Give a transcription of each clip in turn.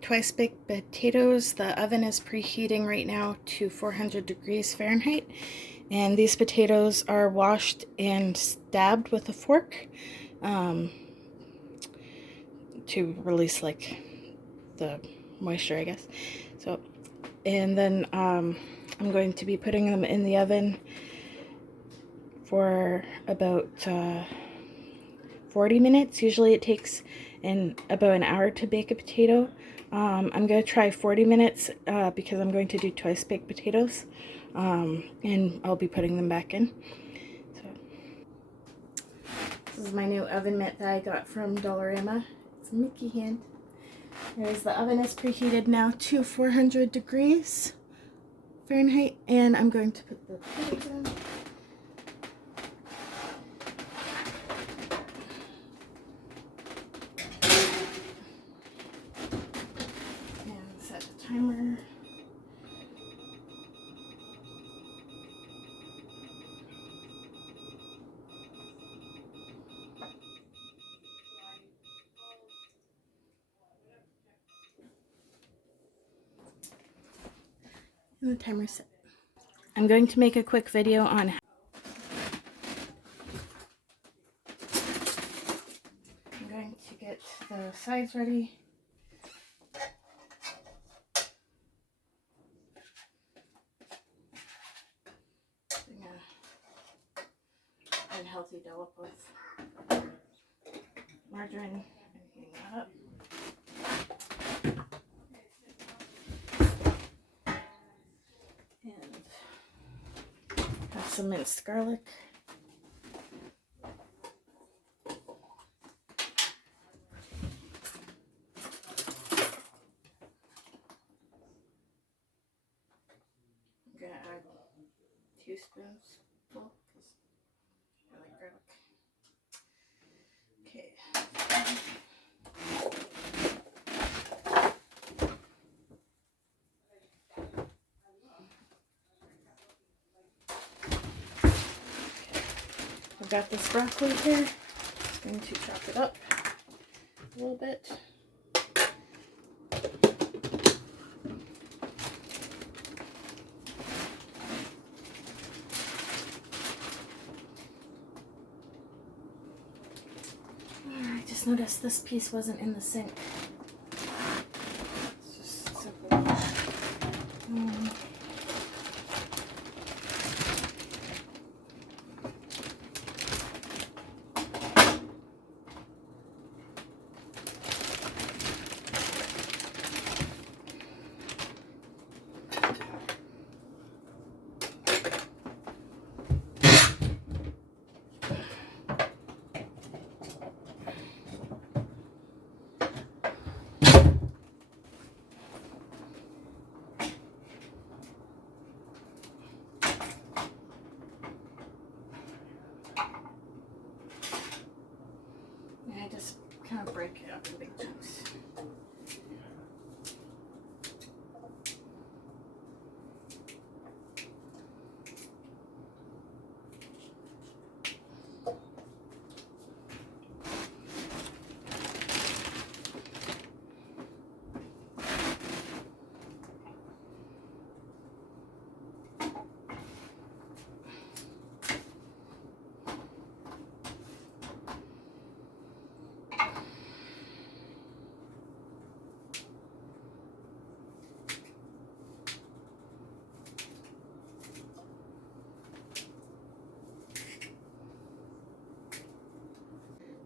Twice baked potatoes. The oven is preheating right now to 400 degrees Fahrenheit, and these potatoes are washed and stabbed with a fork to release like the moisture, I guess. So, and then I'm going to be putting them in the oven for about 40 minutes. Usually it takes about an hour to bake a potato. I'm going to try 40 minutes because I'm going to do twice baked potatoes, and I'll be putting them back in. So, this is my new oven mitt that I got from Dollarama. It's a Mickey hand. There's the oven is preheated now to 400 degrees Fahrenheit, and I'm going to put the potatoes in. Set the timer. And the timer's set. I'm going to make a quick video on how I'm going to get the sides ready. Unhealthy dollop of margarine and heating that up. And have some minced garlic. I'm gonna add 2 spoonfuls because I like garlic. Okay. I've got this broccoli here. Just going to chop it up a little bit. I just noticed this piece wasn't in the sink. It's just simple. I just kind of break it up in big chunks.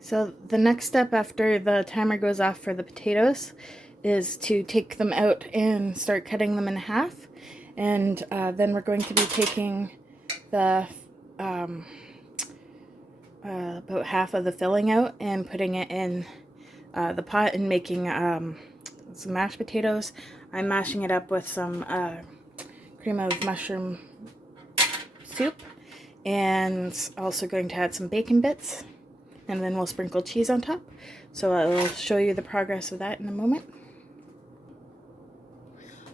So the next step after the timer goes off for the potatoes is to take them out and start cutting them in half. And then we're going to be taking the about half of the filling out and putting it in the pot and making some mashed potatoes. I'm mashing it up with some cream of mushroom soup, and also going to add some bacon bits. And then we'll sprinkle cheese on top. So I'll show you the progress of that in a moment.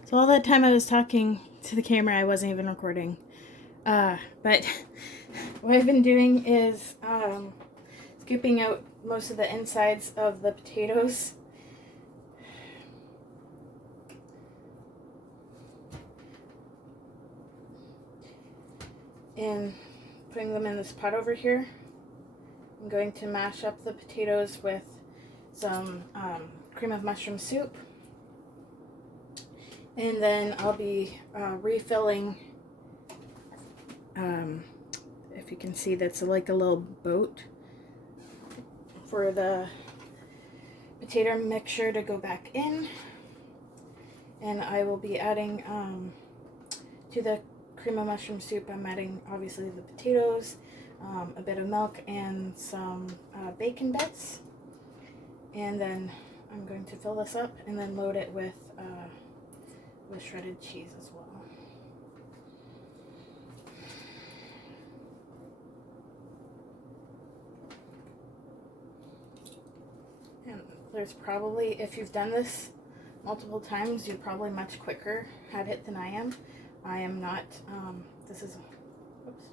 So all that time I was talking to the camera, I wasn't even recording. But what I've been doing is scooping out most of the insides of the potatoes. and putting them in this pot over here. I'm going to mash up the potatoes with some cream of mushroom soup. And then I'll be refilling, if you can see, that's like a little boat for the potato mixture to go back in. And I will be adding to the cream of mushroom soup, I'm adding obviously the potatoes, a bit of milk, and some bacon bits. And then I'm going to fill this up and then load it with shredded cheese as well. And there's probably, if you've done this multiple times, you're probably much quicker at it than I am. I am not. This is, oops,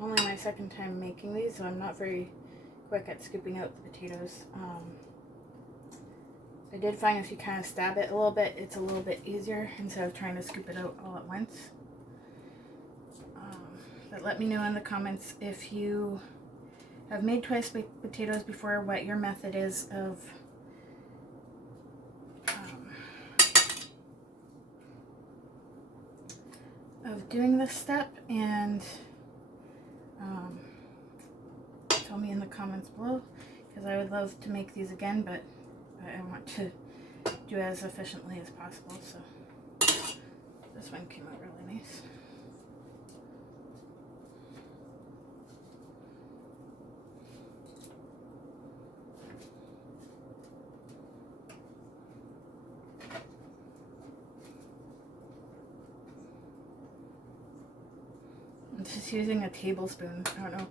only my second time making these, so I'm not very quick at scooping out the potatoes. I did find if you kind of stab it a little bit, it's a little bit easier instead of trying to scoop it out all at once. But let me know in the comments if you have made twice baked potatoes before, what your method is of doing this step, and tell me in the comments below, because I would love to make these again, but I want to do it as efficiently as possible. So this one came out really nice. I'm just using a tablespoon. I don't know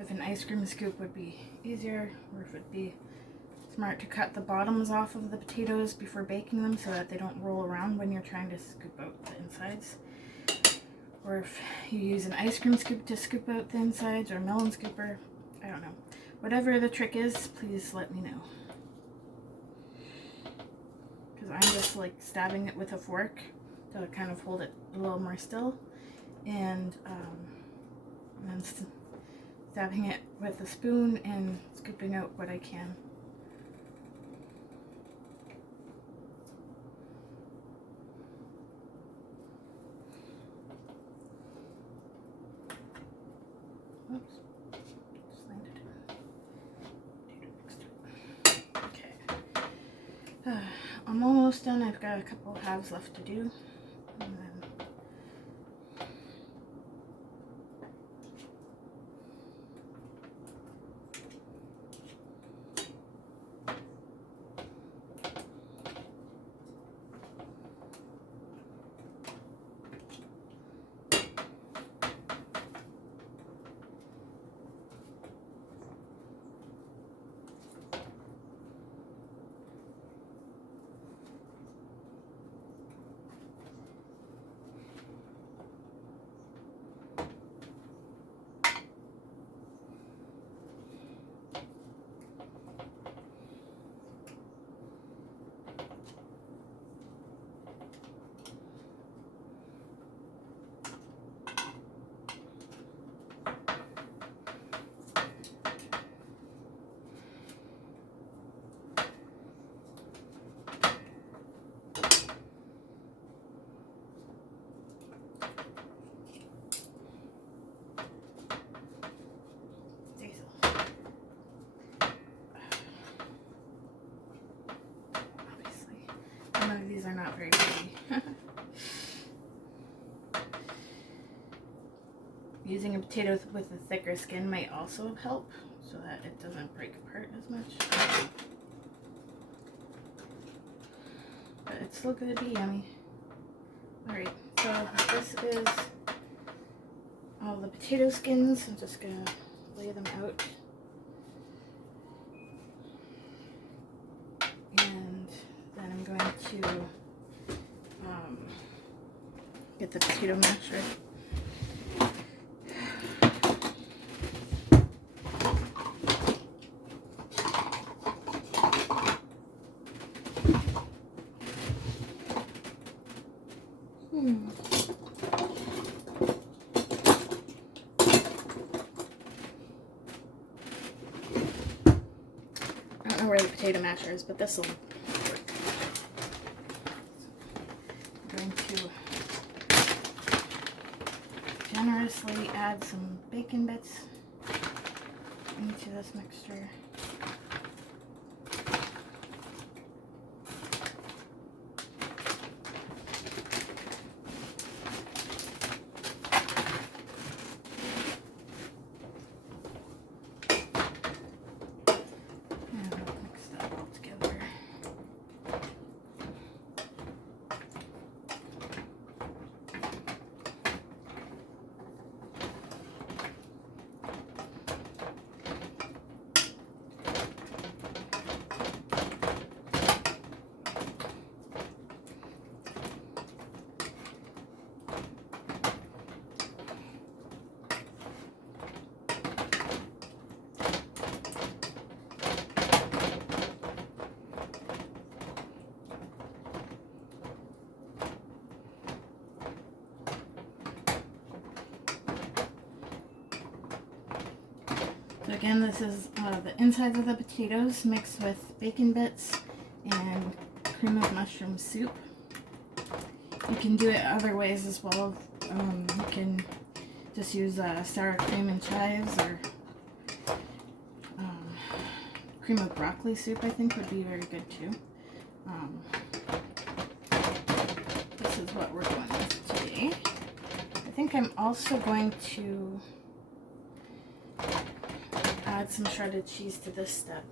if an ice cream scoop would be easier, or if it'd be smart to cut the bottoms off of the potatoes before baking them so that they don't roll around when you're trying to scoop out the insides. Or if you use an ice cream scoop to scoop out the insides, or a melon scooper. I don't know. Whatever the trick is, please let me know. Because I'm just like stabbing it with a fork to kind of hold it a little more still. And then stabbing it with a spoon and scooping out what I can. Oops, just landed it. Okay. I'm almost done. I've got a couple halves left to do. And then some of these are not very pretty. Using a potato with a thicker skin might also help so that it doesn't break apart as much. But it's still going to be yummy. Alright, so this is all the potato skins. I'm just going to lay them out. And then I'm going to get the potato masher. where the potato masher is, but this will work. I'm going to generously add some bacon bits into this mixture. So again, this is the insides of the potatoes mixed with bacon bits and cream of mushroom soup. You can do it other ways as well. You can just use sour cream and chives, or cream of broccoli soup, I think, would be very good too. This is what we're going with today. I think I'm also going to add some shredded cheese to this step.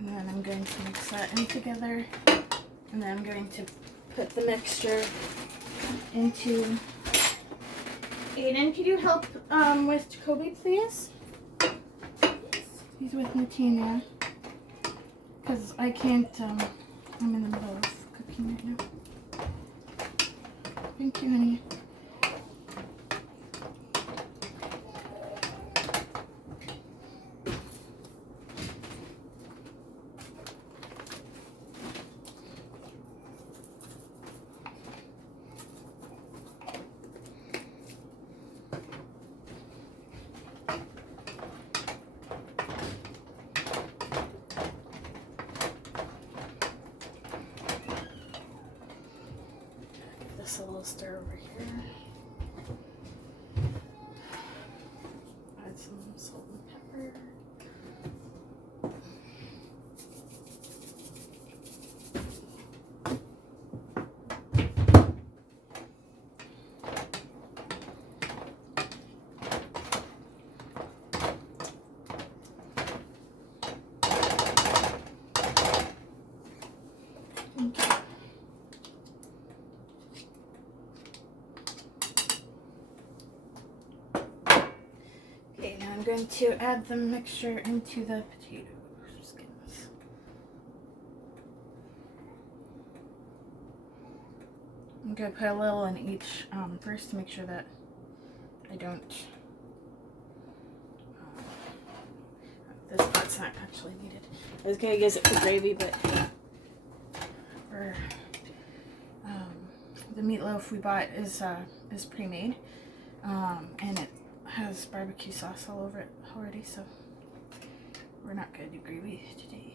And then I'm going to mix that in together, and then I'm going to put the mixture into... Aiden, could you help with Jacoby, please? He's with Natina, because I can't, I'm in the middle of cooking right now. Thank you, honey. A little stir over here. Add some salt and pepper. Okay, now I'm going to add the mixture into the potato skins. I'm going to put a little in each first to make sure that I don't... this part's not actually needed. I was going to use it for gravy, but for the meatloaf we bought is pre-made, and it has barbecue sauce all over it already, so we're not going to do gravy today.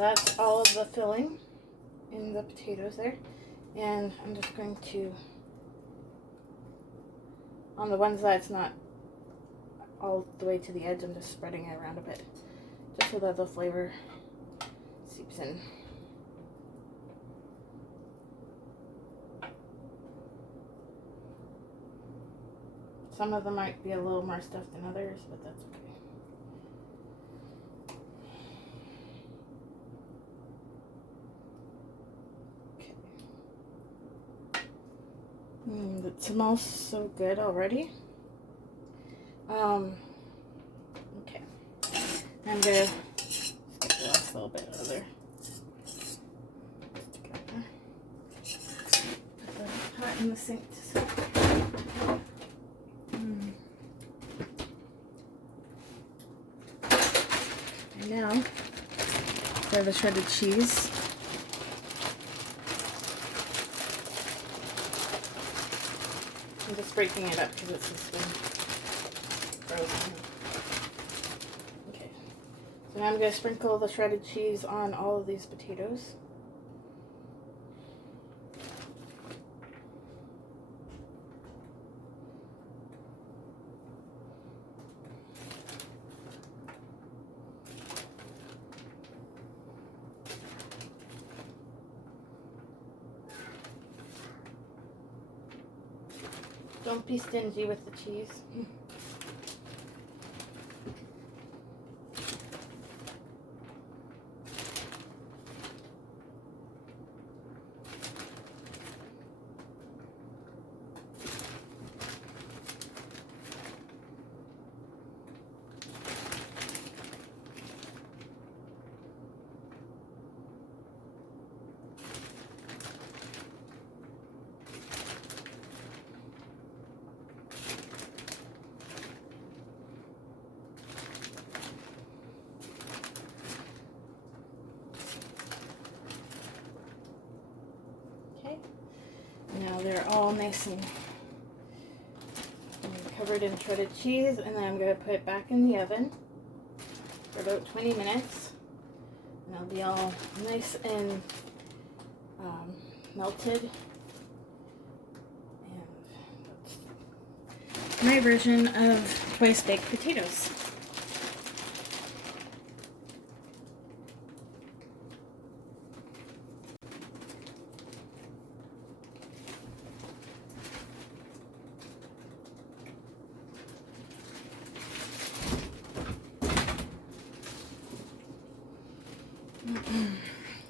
that's all of the filling in the potatoes there. And I'm just going to, on the ones that's not all the way to the edge, I'm just spreading it around a bit, just so that the flavor seeps in. Some of them might be a little more stuffed than others, but that's okay. It smells so good already. Okay. I'm gonna just get the last little bit of there. Put the pot in the sink to soak. And now for the shredded cheese. I'm just breaking it up because it's just been frozen. Okay, so now I'm going to sprinkle the shredded cheese on all of these potatoes. Don't be stingy with the cheese. Now they're all nice and covered in shredded cheese, and then I'm going to put it back in the oven for about 20 minutes. And they'll be all nice and melted. And that's my version of twice baked potatoes.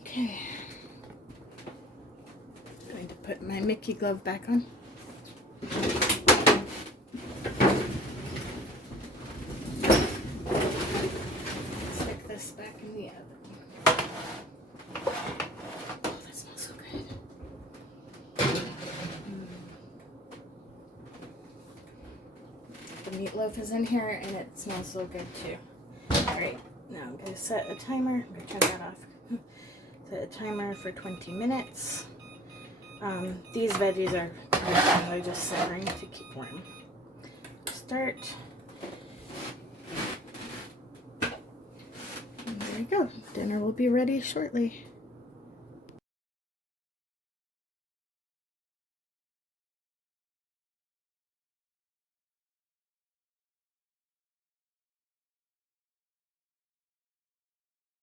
Okay, I'm going to put my Mickey glove back on. Stick this back in the oven. Oh, that smells so good. The meatloaf is in here and it smells so good too. Alright, now I'm going to set a timer. I'm going to turn that off. Set a timer for 20 minutes. These veggies are they're just simmering to keep warm. Start. And there you go. Dinner will be ready shortly.